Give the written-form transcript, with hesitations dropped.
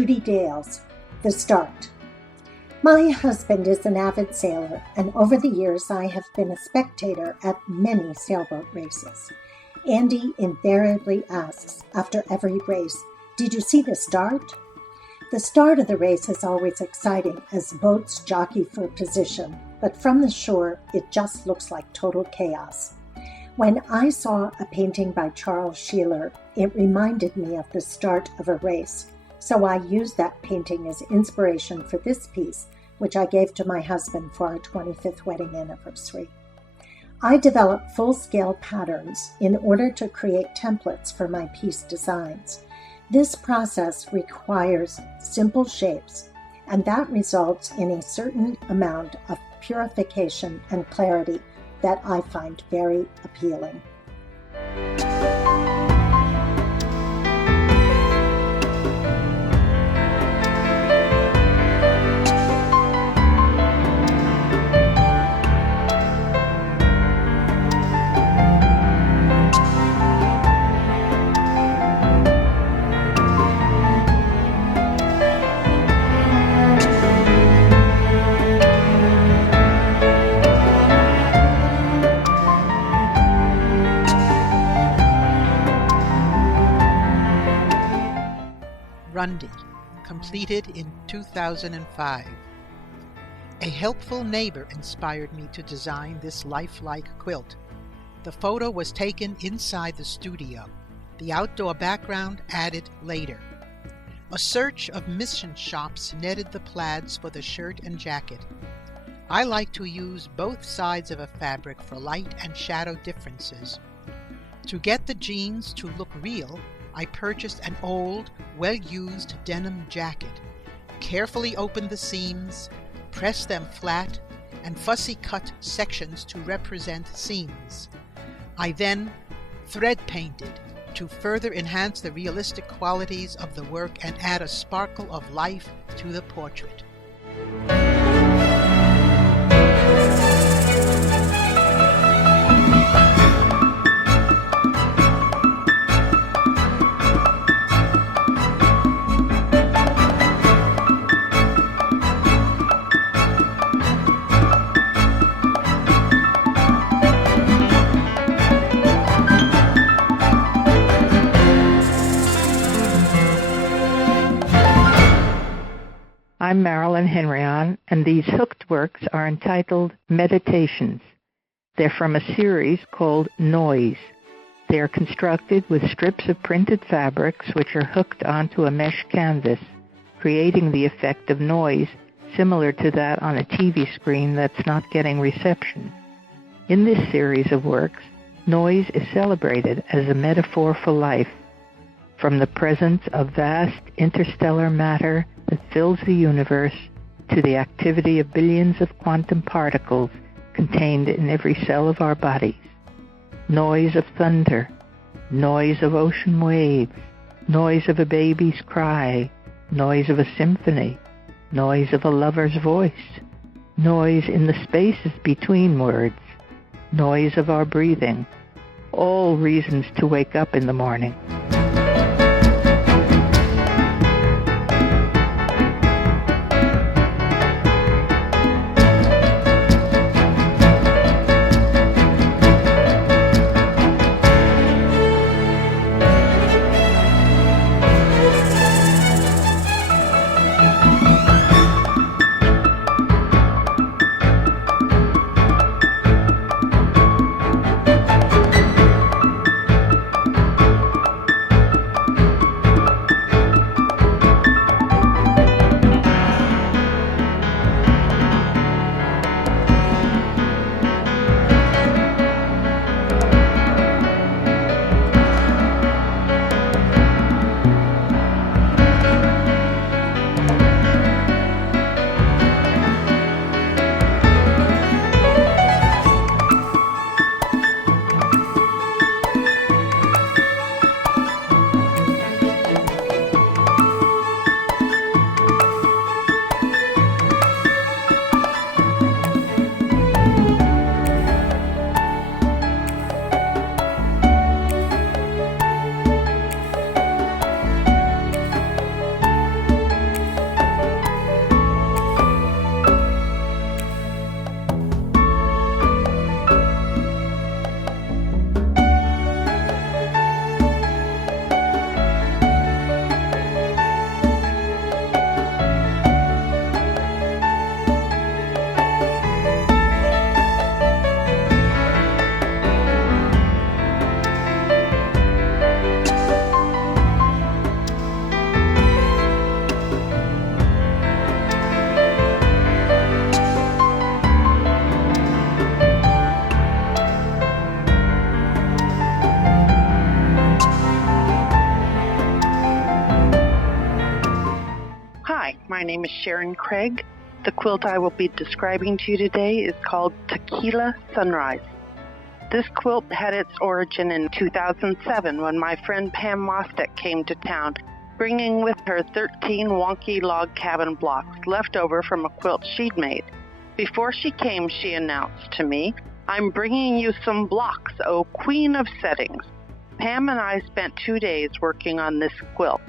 Judy Dale's The Start. My husband is an avid sailor, and over the years I have been a spectator at many sailboat races. Andy invariably asks after every race, "Did you see the start?" The start of the race is always exciting as boats jockey for position, but from the shore it just looks like total chaos. When I saw a painting by Charles Sheeler, it reminded me of the start of a race, so I used that painting as inspiration for this piece, which I gave to my husband for our 25th wedding anniversary. I developed full-scale patterns in order to create templates for my piece designs. This process requires simple shapes, and that results in a certain amount of purification and clarity that I find very appealing. Rundy, completed in 2005. A helpful neighbor inspired me to design this lifelike quilt. The photo was taken inside the studio, the outdoor background added later. A search of mission shops netted the plaids for the shirt and jacket. I like to use both sides of a fabric for light and shadow differences. To get the jeans to look real, I purchased an old, well-used denim jacket, carefully opened the seams, pressed them flat, and fussy cut sections to represent seams. I then thread painted to further enhance the realistic qualities of the work and add a sparkle of life to the portrait. I'm Marilyn Henrion, and these hooked works are entitled Meditations. They're from a series called Noise. They are constructed with strips of printed fabrics which are hooked onto a mesh canvas, creating the effect of noise similar to that on a TV screen that's not getting reception. In this series of works, noise is celebrated as a metaphor for life, from the presence of vast interstellar matter that fills the universe to the activity of billions of quantum particles contained in every cell of our bodies. Noise of thunder, noise of ocean waves, noise of a baby's cry, noise of a symphony, noise of a lover's voice, noise in the spaces between words, noise of our breathing, all reasons to wake up in the morning. name is Sharon Craig. The quilt I will be describing to you today is called Tequila Sunrise. This quilt had its origin in 2007 when my friend Pam Mostek came to town, bringing with her 13 wonky log cabin blocks left over from a quilt she'd made. Before she came, she announced to me, "I'm bringing you some blocks, oh queen of settings." Pam and I spent 2 days working on this quilt.